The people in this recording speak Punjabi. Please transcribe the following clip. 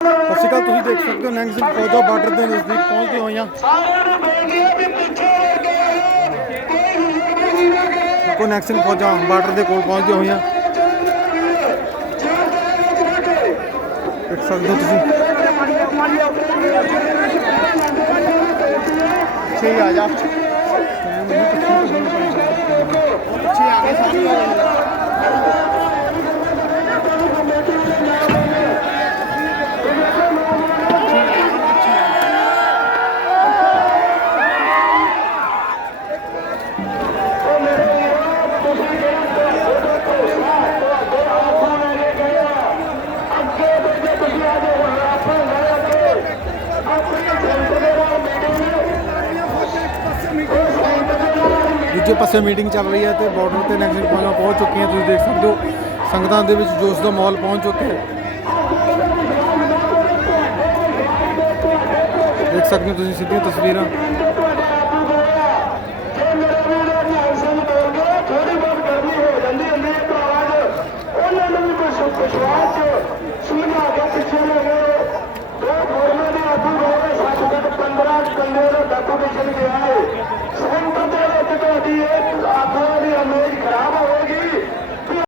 ਸਤਿ ਸ਼੍ਰੀ ਅਕਾਲ ਤੁਸੀਂ ਦੇਖ ਸਕਦੇ ਹੋ ਨੈਂਗ ਸਿੰਘ ਫੌਜਾਂ ਬਾਰਡਰ ਦੇ ਨਜ਼ਦੀਕ ਪਹੁੰਚਦੇ ਹੋਈਆਂ ਸਾਰਿਆਂ ਕੋ ਨੈਂਗ ਸਿੰਘ ਫੌਜਾਂ ਬਾਰਡਰ ਦੇ ਕੋਲ ਪਹੁੰਚਦੇ ਹੋਈਆਂ ਦੇਖ ਸਕਦੇ ਹੋ ਤੁਸੀਂ। ਪਿੱਛੇ ਆ ਜਾ। ਪਿੱਛੇ ਆ ਗਏ ਸਾਰੇ ਦੂਜੇ ਪਾਸੇ ਮੀਟਿੰਗ ਚੱਲ ਰਹੀ ਹੈ ਤੇ ਬਾਰਡਰ ਤੇ ਨੈਕਸਟ ਪਹੁੰਚਾ ਪਹੁੰਚ ਚੁੱਕੀਆਂ, ਤੁਸੀਂ ਦੇਖ ਸਕਦੇ ਹੋ। ਸੰਗਤਾਂ ਦੇ ਵਿੱਚ ਜੋਸ਼ ਦਾ ਮਾਹੌਲ ਪਹੁੰਚ ਚੁੱਕੇ ਹੈ। ਦੇਖ ਸਕਦੇ ਹੋ ਤੁਸੀਂ ਸਿੱਧੀਆਂ ਤਸਵੀਰਾਂ। ਥੋੜੀ ਬਹੁਤ ਗਰਮੀ